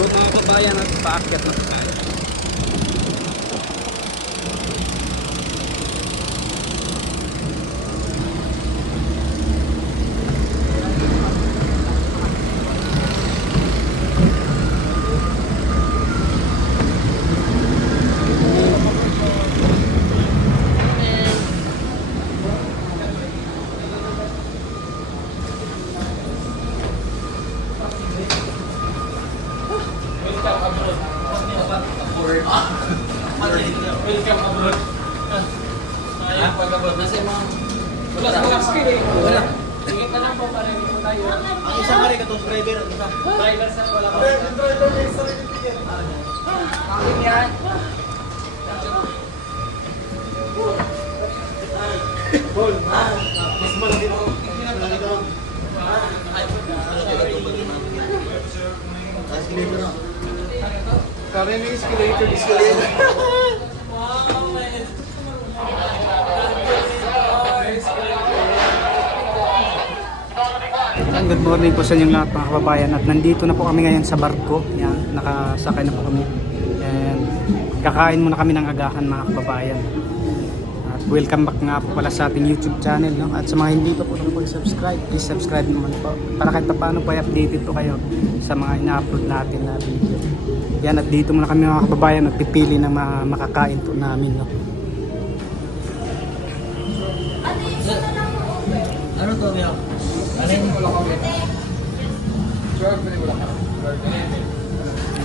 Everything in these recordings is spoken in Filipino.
So mga kabayan at paakyat na tayo. Welcome abroad. Sayang pag-abroad. Nasa yung mga... Wala sa mga skill eh. Wala. Tingin na lang po para hindi po tayo. Ang isang nga rin katong driver. Driver sa wala ko. Driver na isa rin bigyan. Ang yan. Bol, mas malaki mo. Karen yung escalator. Yan, good morning po sa inyong lahat mga kababayan. At nandito na po kami ngayon sa barko. Yan, nakasakay na po kami. And kakain muna kami ng agahan mga kababayan. At welcome back nga po pala sa ating YouTube channel. No? At sa mga hindi pa po nakapag-subscribe, please subscribe naman po. Para kahit paano po updated po kayo sa mga ina-upload natin na video. Yan, at dito muna kami mga kababayan at pipili ng makakain po namin. No? Ano to, Mio? Ano yung wala kami?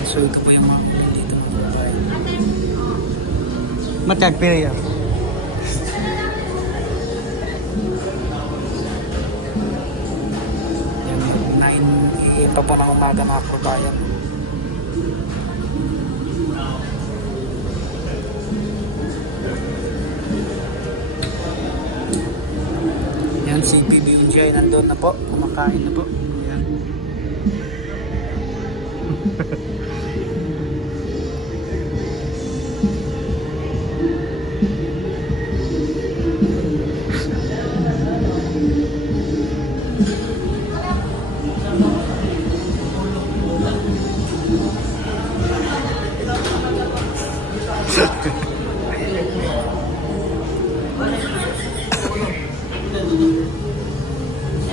So ito po yung mga dito mga kababayan. Matagpira yan. Yan, 9 pa po ng umaga mga kababayan. Yan, si PBNJ nandun na po, kumakain na po. Yan.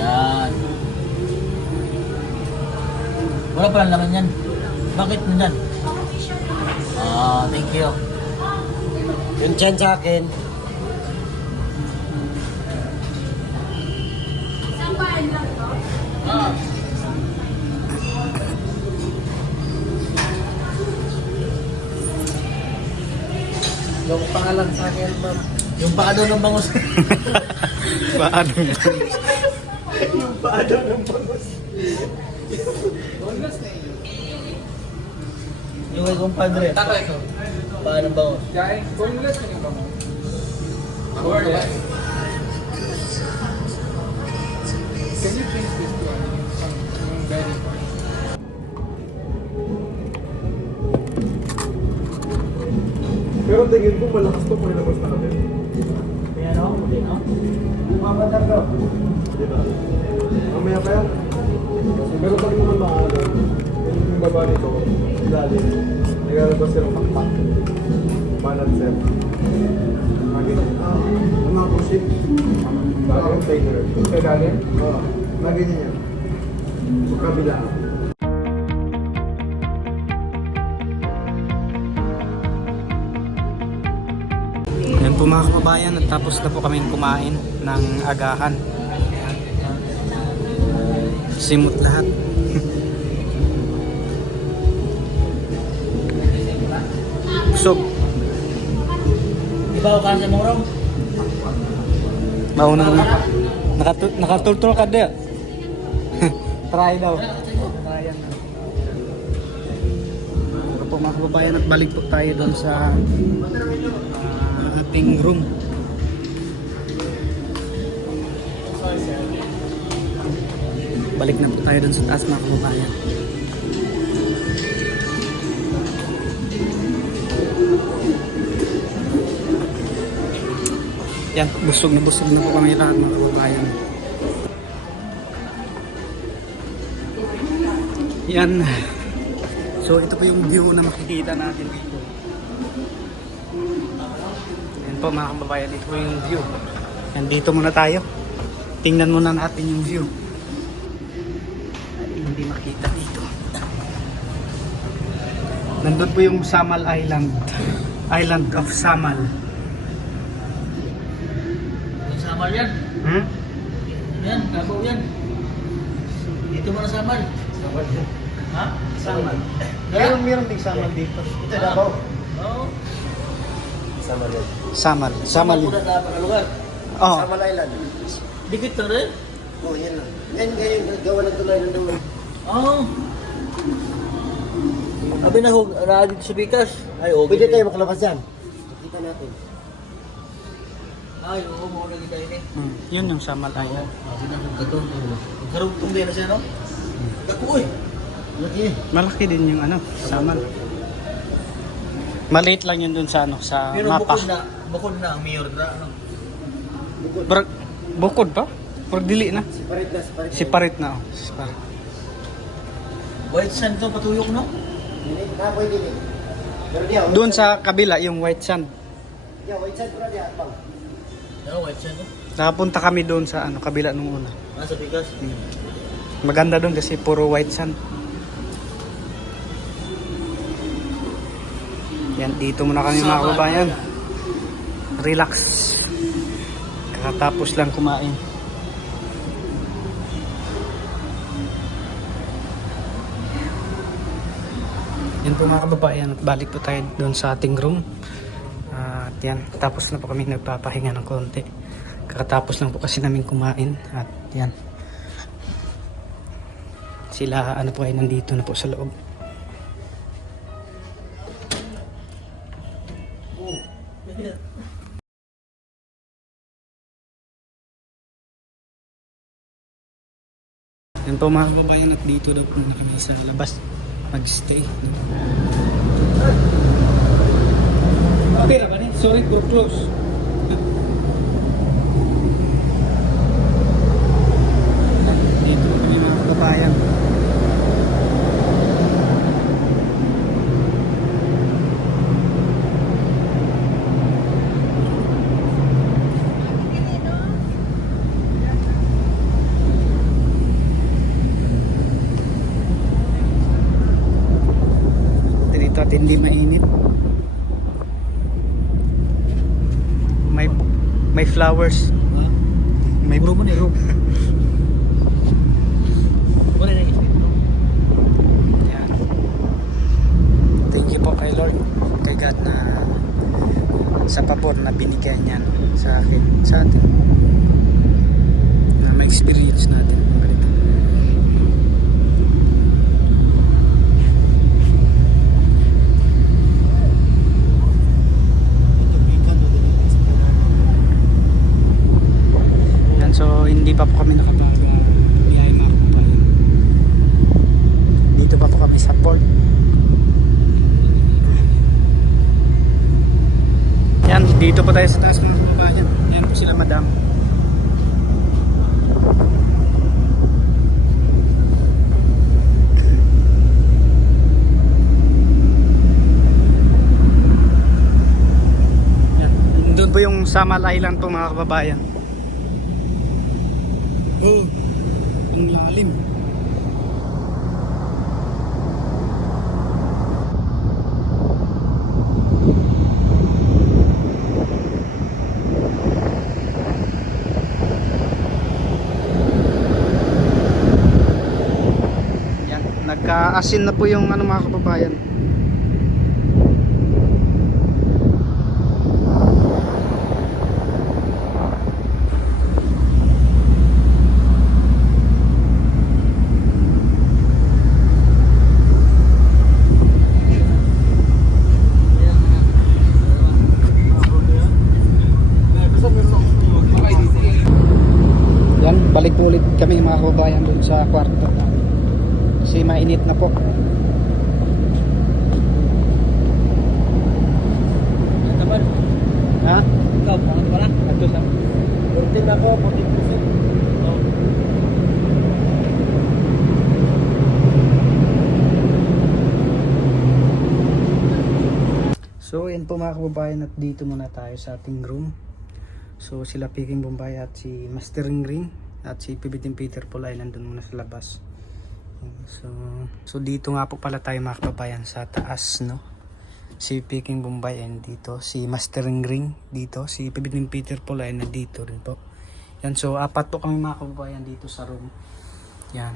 Yan. Wala palang laman yan. Bakit nandyan? Thank you. Yung chan sa akin. Isang bahay lang to? Yung pangalan sa akin, ma'am. Yung paado ng bangus. Paano yun? Yung paado ng bangus. Yung kay kumpadre. Tatay ko. Paano ng bangus? Jai, boneless ka ba mo? Word. Can you change this to some very fine? Pero tingin ko malakas to kung ilabas na natin. Ayan o, hindi no? Mamadar ko. Diba? Mamaya pa yan. Pero pag naman maaga, yung baba nito, ilalim, nagalabas silang pakpak. Manat set. Maganyan. Ang mga puship. Bagay, taker. Sa ilalim? Oo. Maganyan yan. Sa kabila. Yan po mga kababayan, at tapos na po kami kumain ng agahan. Yan. Simot lahat. Busog. Ibaw ka sa murong. Mauna na. Nakatultul ka din. Try daw. Tryan na. Ito po mga kababayan, at balik po tayo doon sa ating room. Balik na po tayo doon sa taas mga kababayan. Yan, busog na po kami lahat mga kababayan. Yan. So ito po yung view na makikita natin dito. Ayan po mga kababayan, ito po yung view. Nandito muna tayo. Tingnan muna natin yung view. Ay, hindi makita dito. Nandun po yung Samal Island. Island of Samal. Samal yan. Hmm? Yan, Davao yan. Dito mo na Samal. Samal. Ha? Samal. Kaya? Meron ding Samal dito. Ito, Davao. Oo. Samal yan. Samal. Samal. Muna dapat na lugar. Oh. Samal Island. Dikit na rin. Oh, yan lang. Ngayon, gawa ng tulay ng doon. Oo. Sabi na hug, dito sa Bikas. Ay, okay. Pwede tayo makalabas yan. Kita natin. Ay, oo, muna kita ini. Yun yung Samal Island. Sabi na hug kato. Karugtong din na siya, no? Dako, eh. Laki. Malaki din yung ano, Samal. Maliit lang yun dun sa ano, sa Pero mapa. bukod na ang mayor na, ano? Bukod ba? Pero dili na. Separate na, separate. Separate na. Oh. Separate. White sand to patuyok, no? Hindi, pwede din. Pero diya, Doon sa kabila, yung white sand. Diya, white side pala diya, bang. Ano, white sand, no? Nakapunta kami doon sa ano, kabila nung una. Nasa Bikas. Maganda doon kasi puro white sand. Yan, dito muna kami mga kababayan. Relax. Kakatapos lang kumain. Yan po mga kababayan, at balik po tayo doon sa ating room. At yan, tapos na po kami nagpapahinga ng konti. Kakatapos lang po kasi namin kumain. At yan. Sila ano po ay nandito na po sa loob. Yan po mga kababayan, at dito daw po na kami sa labas mag-stay. Okay na ba ni? Sorry, we're close. Dito po kami mga kababayan. Dito at hindi mainit. May flowers. May Bro mo ni Rob. Wala na isip. Yan. Thank you po kay Lord, kay God na sa pabor na binigyan niyan sa akin, sa atin. Na ma-experience natin ang ganito. Yan, so hindi pa po kami nakapag-biyaya mga kababayan. Dito pa po kami sa port. Yan, dito po tayo sa taas mga kababayan. Yan po sila madam. Yan. Doon po yung Samal Island po mga kababayan. Oh, ang lalim. Yan, nagka-asin na po yung ano mga kababayan. Yan, balik po ulit kami mga kababayan doon sa kwarto. Kasi mainit na po. Kapan? Ha? Ikaw, pangat pala? Ito lang. 14 ako, 14%. Oo. So yan po mga kababayan, at dito muna tayo sa ating room. So sila Peking Bombay at si Master Ring at si Pibitin Peter Paul ay nandun muna sa labas. So dito nga po pala tayo mga kababayan sa taas, no? Si Peking Bombay and dito si Master Ring dito, si Pibitin Peter Paul ay nandito rin po. Yan, so apat po kami mga kababayan dito sa room. Yan.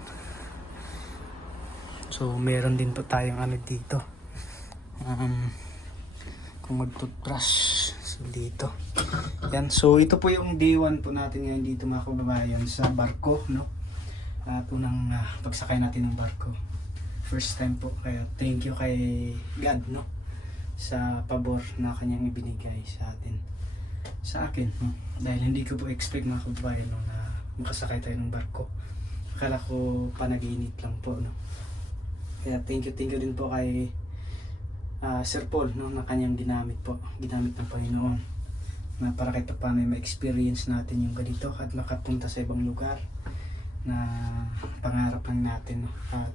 So meron din po tayong ano dito. Kung mag-toothbrush, so dito. Yan, so ito po yung day 1 po natin ngayon dito mga kababayan sa barko, no? At unang pagsakay natin ng barko. First time po, kaya thank you kay God, no? Sa pabor na kanyang ibinigay sa akin, no? Dahil hindi ko po expect mga kababayan, no, na makasakay tayo ng barko. Akala ko panaginip lang po, no? Kaya thank you din po kay Sir Paul, no, na kanyang ginamit ng Panginoon na para kahit paano ma-experience natin yung ganito at makapunta sa ibang lugar na pangarap lang natin, no? At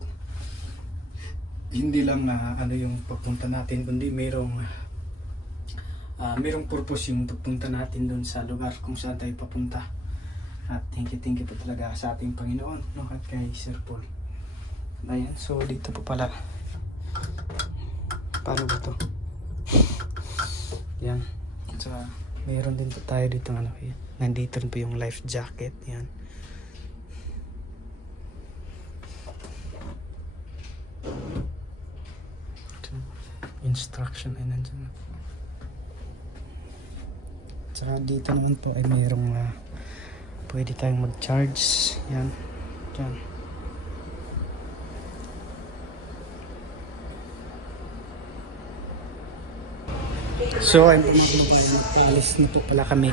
hindi lang ano yung pagpunta natin, kundi merong purpose yung pagpunta natin doon sa lugar kung saan tayo papunta. At thank you po talaga sa ating Panginoon, no, at kay Sir Paul. Ayan, so dito po pala. Paano ba to? Yan. So, mayroon din po tayo dito ano, yan. Nandito rin po yung life jacket. Yan. So, instruction ay nandyan. Saka dito naman po ay mayroong pwede tayong mag-charge. Yan. Yan. So ayun po mga kababayan, alis na po pala kami.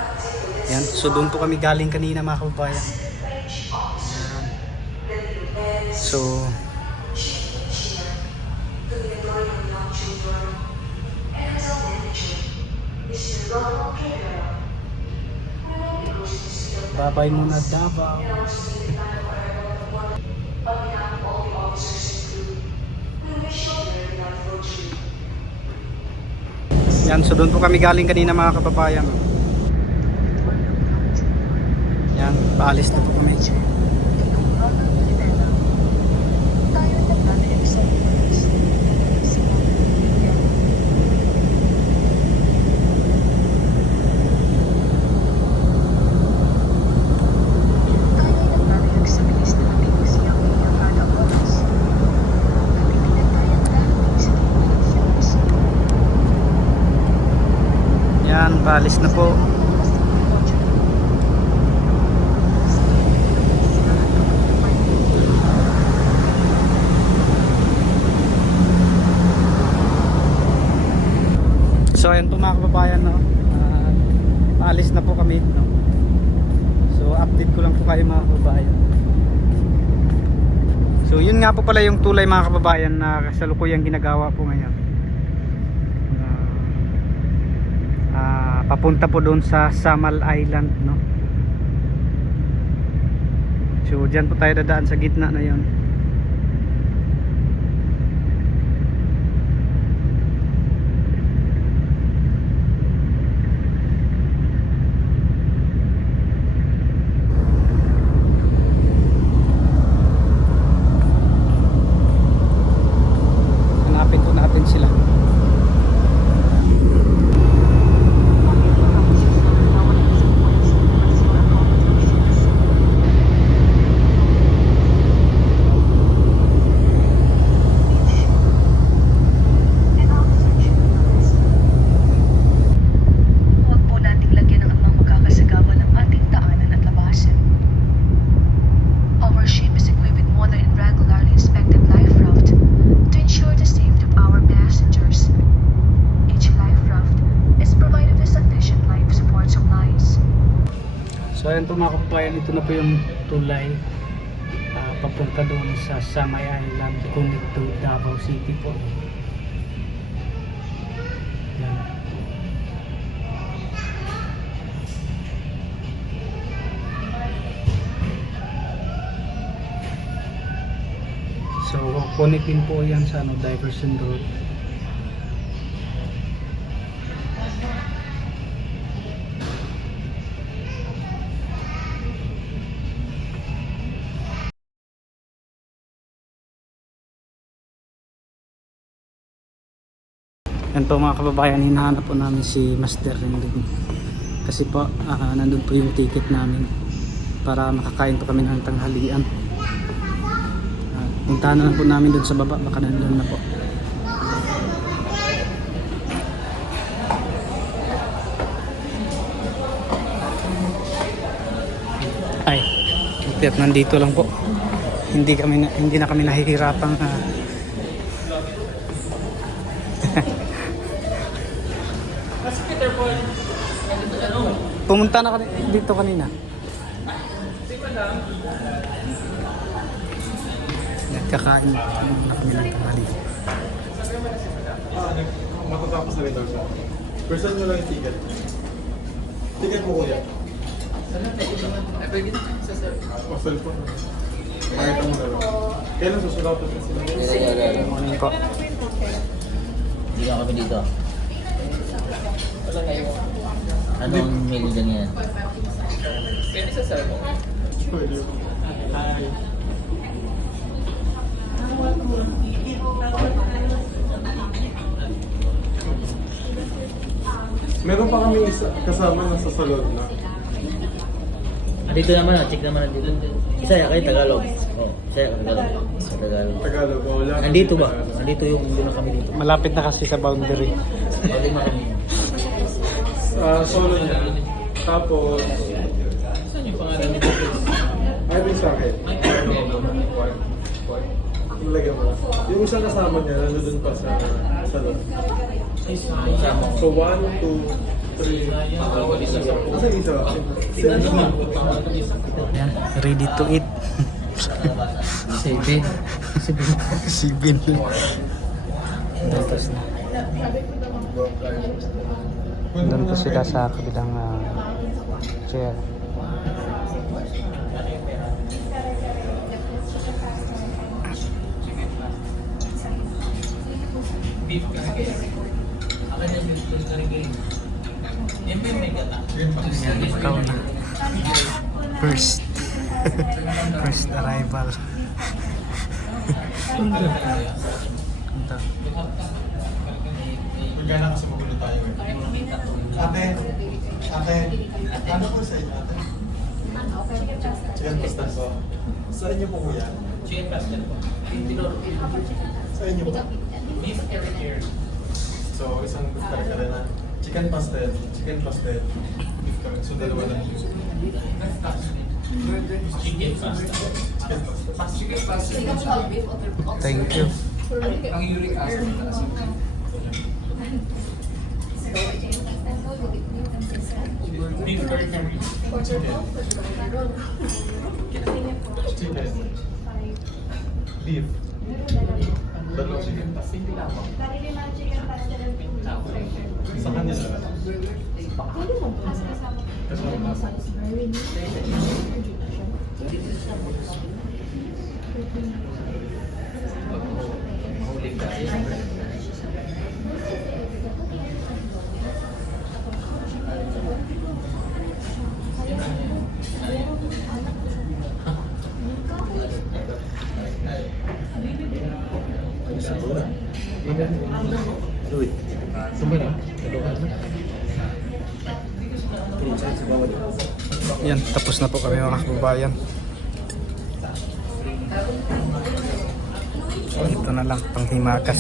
Yan. So doon po kami galing kanina mga kababayan. So babay muna Davao. Yan, so doon po kami galing kanina mga kababayan. Yan, paalis na po kami. Yan, paalis na po. So ayan po mga kababayan, no? Paalis na po kami, no? So update ko lang po kayo mga kababayan. So yun nga po pala yung tulay mga kababayan na kasalukuyang ginagawa po ngayon. Papunta po doon sa Samal Island, no? So dyan po tayo dadaan sa gitna na yon. Hanapin po natin sila. So ayan po mga kababayan, ito na po yung tulay papunta doon sa Samay Island, connect to Davao City po. Yan. So connect din po yan sa diversion road. Yan po mga kababayan, hinahanap po namin si Master Rendon. Kasi po, nandun po yung ticket namin para makakain po kami ng tanghalian. Puntahan na lang po namin dun sa baba, baka nandun na po. Ay, at nandito lang po. Hindi na kami nahihirapang pumunta na dito kanina. Nagkakain na kami ng tanghali. Matatapos na rin daw siya. Person nyo lang yung ticket. Ticket mo kuya. O, cellphone. Pakita mo na lang. Kailan susunod ito sila? Morning po. Hindi lang kami dito. Anong meal dyan yan? Pwede. Meron pa kami isa kasama na sa salon na. Dito naman, check naman dito. Isaya kayo Tagalog. Oh, Isaya Tagalog. Sa Tagalog. Tagalog, wala. Nandito ba? Nandito yung doon na kami dito. Malapit na kasi sa boundary. Pwede na kami. Solo niya. Tapos, Saan yung pangalan nito? ay may sa akin. Ilagay mo. Yung isang kasama niya, nandun pa sa salon. Kasama ko. So, 1, 2, 3. Kasi isa. Ayan, ready to eat. 7. Sibin. Tapos na. Doon po sila sa kabilang chair. Beef curry. Akin yung beef curry. Yan ba yung may gata? Ayan, ikaw na. First. First arrival. Ito. Magkana kasi magulo tayo eh. Ate, ano po sa inyo ate? Chicken pasta po. Sa inyo po kuya? Chicken pasta po. Sa inyo po? Beef curry. So, isang kare-kare na. Chicken pastel, beef curry. So, dalawa lang yung Chicken pasta. chicken pasta. Thank you. Ang uric acid na kasi. Beef curry. Chicken. Beef. Dalawang chicken pasta. Sa kanya na. Kasama. Yan, tapos na po kami mga kababayan. Ito na lang, panghimagas.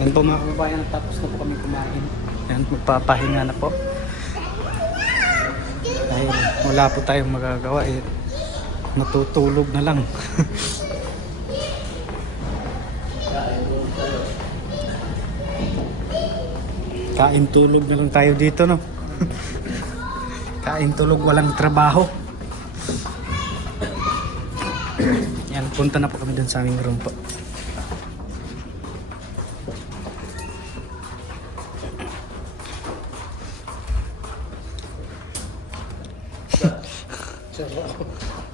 Yan po mga kababayan, tapos na po kami kumain. Yan, magpapahinga na po. Dahil wala po tayong magagawa eh. Matutulog na lang. Kain tulog na lang tayo dito, no? Kain tulog, walang trabaho. Yan, punta na po kami dun sa aming room po.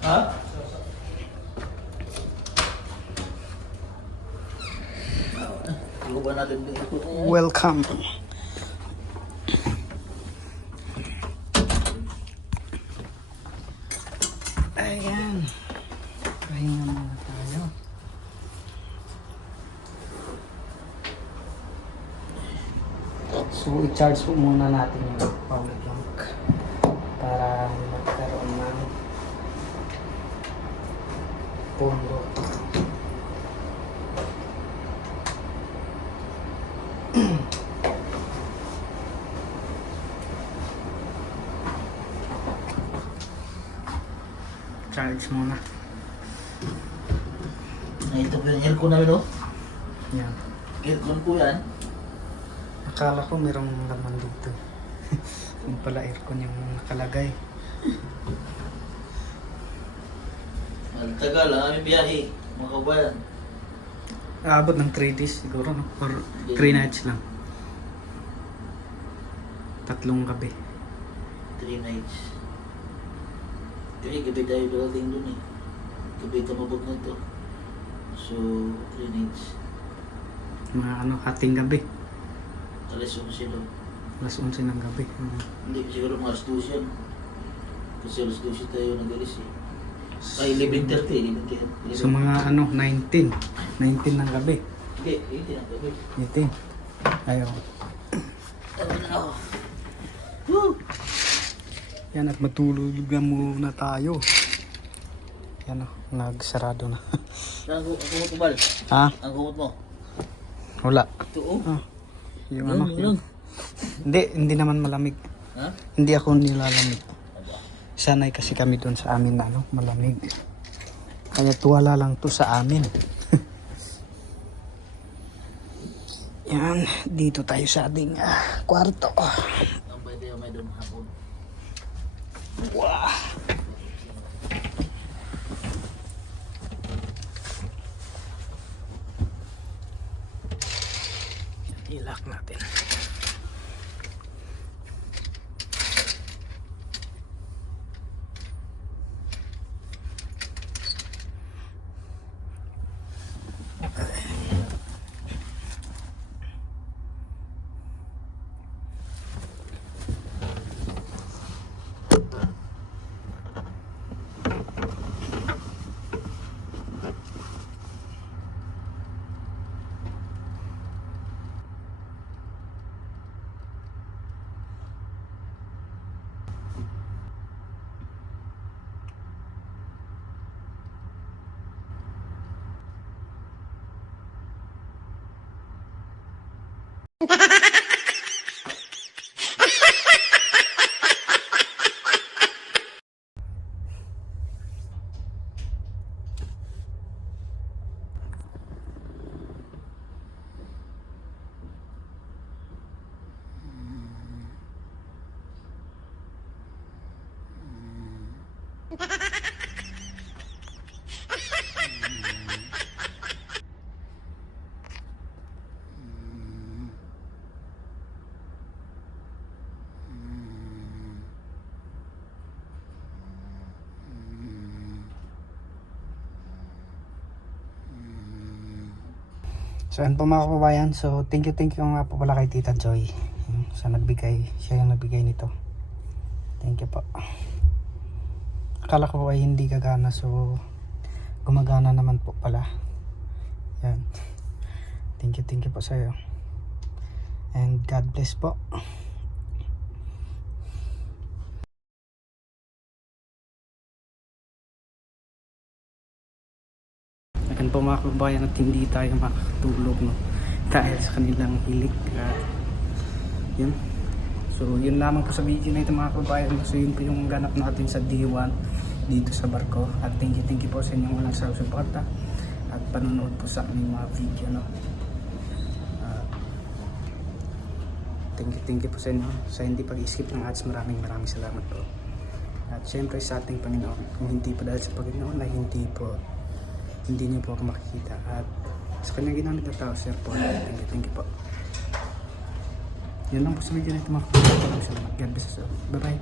Ha? Luban natin dito. Welcome. So, i-charge po muna natin yung power bank para magkaroon ng pondo. Charge muna. Ito po yung aircon namin, oh. Yan. Aircon po yan. Akala ko merong laman dito. Yung pala aircon yung nakalagay. Tagal ang aming biyahe, mga kabayan. Aabot ng 3 days siguro, no? Or 3 nights lang. 3 gabi. 3 nights. Kasi gabi tayo darating dun eh. Gabi tumabog na ito. So, 3 nights. Mga ano, hating gabi. Alas 11 daw. Alas 11 ng gabi. Hindi, siguro mga alas 12 yan. Kasi alas 12 tayo nag-alis eh. Ay, 11:30. 11:30. So mga ano, 19. 19 ng gabi. Hindi, 18 ang gabi. 18. Ayaw. Ano na ako? Yan at matulog na muna tayo. Yan o, nagsarado na. Ang kumot mo, Bal? Ha? Ang kumot mo? Wala. Ito, oh. Ah, yung Yun, ano. yun. Hindi naman malamig. Ha? Hindi ako nilalamig. Sanay kasi kami doon sa amin na ano, malamig. Kaya tuwala lang to sa amin. Yan, dito tayo sa ating kwarto. Ang pwede yung may doon hapon. Wow. Ilak natin. So yan po mga kababayan, so thank you nga po pala kay Tita Joy sa nagbigay, siya yung nagbigay nito. Thank you po. Akala ko ay hindi gagana, so gumagana naman po pala. Yan. Thank you po sa iyo. And God bless po. Ayan po mga kababayan at hindi tayo makatulog, no? Dahil sa kanilang hilik. Yun. So yun lamang po sa video na ito mga kababayan. So yun po yung ganap natin sa D1 dito sa barko. At thank you po sa inyong walang suporta at panonood po sa aming mga video, no? Thank you po sa inyo sa hindi pag-skip ng ads. Maraming salamat po. At syempre sa ating Panginoon, kung hindi po dahil sa Panginoon ay hindi niyo po ako makikita, at sa kanyang ginamit na tao, sir po. Thank you po. Yan lang po sa video na ito mga kapatid. Salamat. God bless us all. Bye bye.